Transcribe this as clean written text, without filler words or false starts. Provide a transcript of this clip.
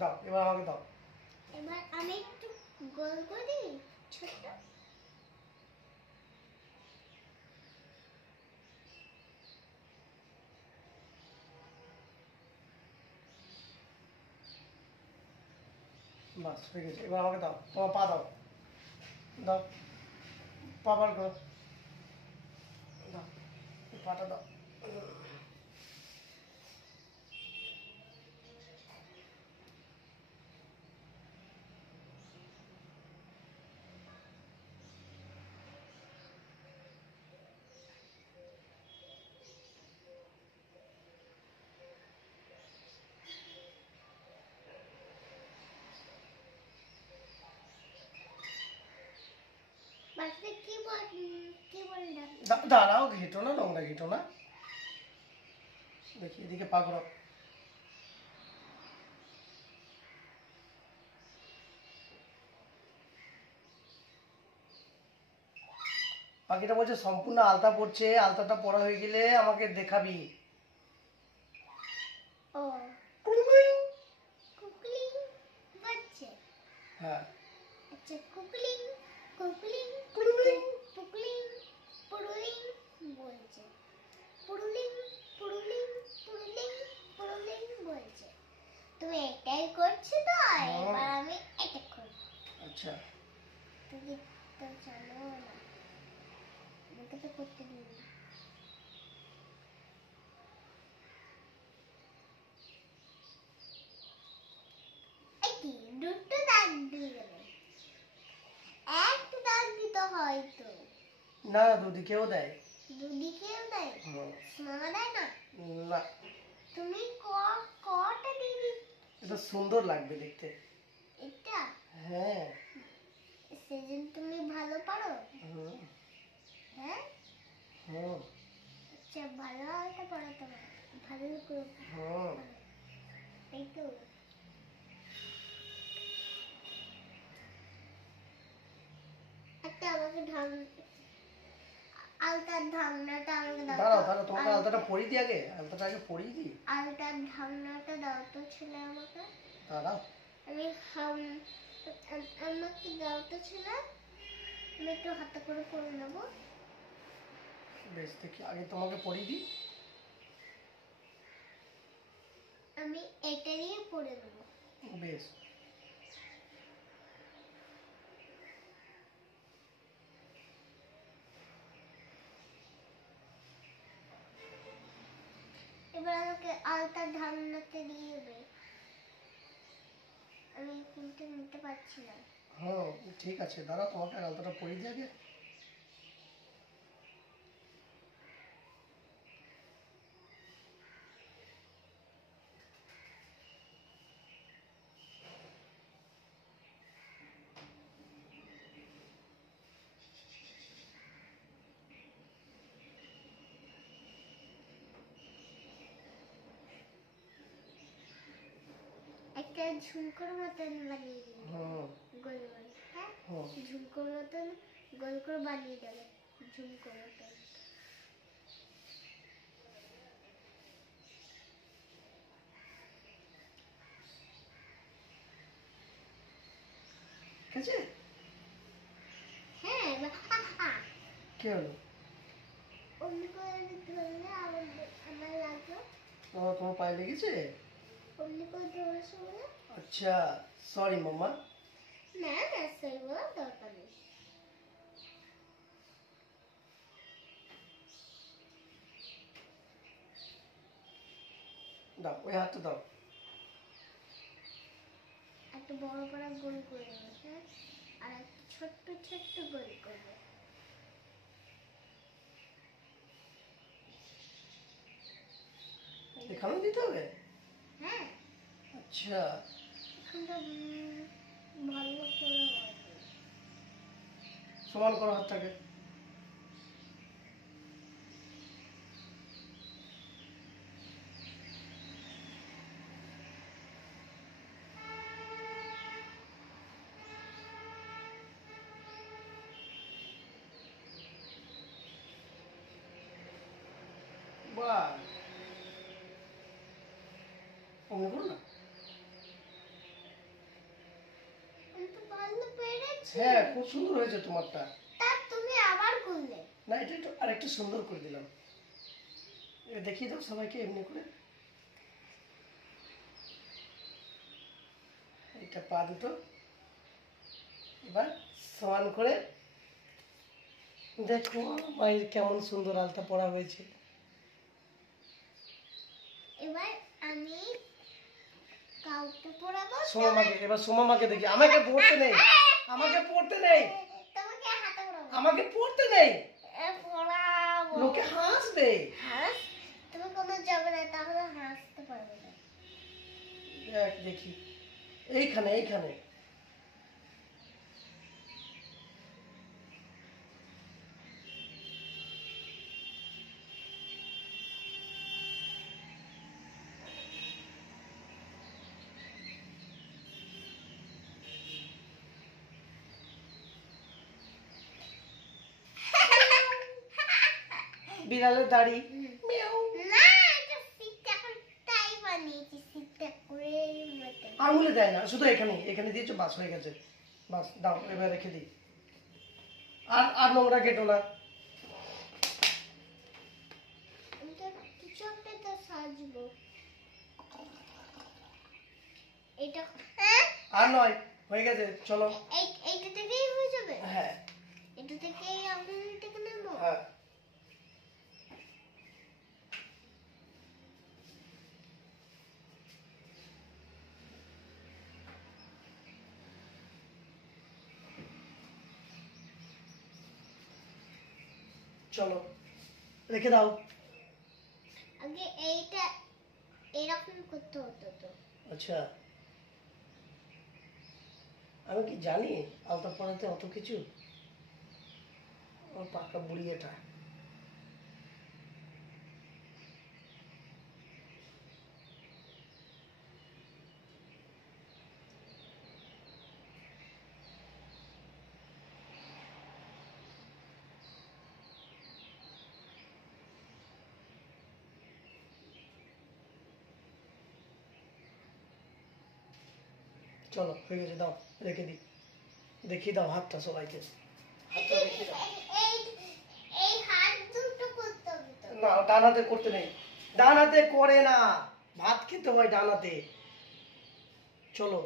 দাও, এবার আমাকে দাও। এবার আমি একটু গোল করি ছোট। বাস হয়ে গেছে, এবার আমাকে দাও, তোমার পা দাও। দাও, পা বার করো। দাও, পাটা দাও। বাসে কি বলটা? দাঁড়াও, ঘেটো না, নোংরা ঘেটো না। দেখি এদিকে পা করো। পাখিটা বলছে সম্পূর্ণ আলতা পড়ছে, আলতাটা পরা হয়ে গেলে আমাকে দেখাবি। ও কুকুলিং। কুকলিং বাজছে। হ্যাঁ, আচ্ছা কুকলিং কুকলিং কুকুলিং। কুকলিং পুরুলিং বলছে। পুরুলিং পুরুলিং পুরুলিং পুরুলিং বলছে। তুমি এটাই করছো তো, এবার আমি এটা করব। আচ্ছা, তুমি তো জানো না, আমাকে তো করতে দিন। কি দুটো দাগ দিয়ে গেলে, একটা দাগ দিতে হয় তো। না না, দুদিকেও দেয়। দুদিকেও দেয়, হুম, মামা দেয় না। না, তুমি কটা দিদি? এটা সুন্দর লাগবে দেখতে। এটা হ্যাঁ। সেদিন তুমি ভালো পারো। হুম, হ্যাঁ হুম, আচ্ছা, ভালো আলতা পারো তোমার, ভালো করে হুম। পারো। এই তো একটা আমাকে আলতার ঢাকনাটা আমাকে দাও দাঁড়াও তো। দাঁড়াও, তোমাকে আলতাটা পরিয়ে দিই আগে, আলতাটা আগে পরিয়ে দিই। আলতার ঢাকনাটা দাও তো ছেলে আমাকে। দাঁড়াও। আমি আমাকে দাও তো ছেলে, আমি একটু হাতে করে পরে নেবো। বেশ, দেখি আগে তোমাকে পরিয়ে দিই। আমি এটা দিয়ে পরে নেবো। বেশ। এবার আমাকে আলতার ঢাকনাতে দিয়ে দেবে। আমি কিন্তু নিতে পারছি না। হুম, ঠিক আছে, দাঁড়াও, তোমাকে আলতাটা পরিয়ে দিই আগে। একটা ঝুমকোর মতন বানিয়ে দিবি, হুম, গোল গোল। হ্যাঁ, হুম। ঝুমকোর মতন গোল করে বানিয়ে দেবে, ঝুমকোর মতন। ঠিক আছে। হ্যাঁ, কি হলো? অন্য করে ধরলে আমার লাগলো। তোমার পায়ে লেগেছে? অন্য করে ধরার সময় আচ্ছা, সরি মাম্মা। না না, সেই বলার দরকার নেই। দাও, ওই হাতটা দাও। একটা বড় বড় গোল করে দেবে, হ্যাঁ, আর একটা ছোট্ট ছোট্ট গোল করবে। এখানেও দিতে হবে? হ্যাঁ, আচ্ছা, এখানটা ভালো করে হবে। সমান করো হাতটাকে। বাহ, অমনি করো না। হ্যাঁ খুব সুন্দর হয়েছে তোমারটা। তা তুমি আবার করলে। না এটা একটু আরেকটু সুন্দর করে দিলাম। দেখিয়ে দাও সবাইকে এমনি করে। এটা পা দুটো এবার সমান করে দেখো মায়ের কেমন সুন্দর আলতা পরা হয়েছে। এবার আমি কাউকে পড়াবো। সোমামাকে, এবার সোমামাকে দেখি। আমাকে পড়তে নেই, আমাকে পড়তে নেই, তোমাকে হাতে পড়াবো। আমাকে পড়তে নেই, পড়াবো। লোকে হাসবে। হাস, তুমি কোনো যাবে না, তাহলে হাসতে পারবে না। দেখ দেখি এইখানে এইখানে। বিড়ালের দাড়ি মিয়াও। না, এটা সিটটা করে তাই বানিয়েছি, সিটটা করে মতো। আঙুলে দেয় না, শুধু এখানে এখানে দিয়েছো, বাস হয়ে গেছে। বাস দাও, এবার রেখে দিই। আর আর নোংরা কেটো না। এটা কিছু একটা তো সাজবো। এটা আর নয়, হয়ে গেছে, চলো। এইটা থেকেই হয়ে যাবে। হ্যাঁ এটা থেকেই আঙুলটাকে নেবো। হ্যাঁ চলো রেখে দাও। আগে এইটা এরকম করতে হতো তো। আচ্ছা আমি কি জানি আলতা পড়াতে অত কিছু? আমার পাকা বুড়ি এটা। চলো হয়ে গেছে, দাও রেখে দিই। দেখিয়ে দাও হাতটা সবাইকে, হাতটা দেখিয়ে দাও। এই এই হাত দুটো করতে হবে তো। না ডান হাতে করতে নেই, ডান হাতে করে না, ভাত খেতে হয় ডান হাতে। চলো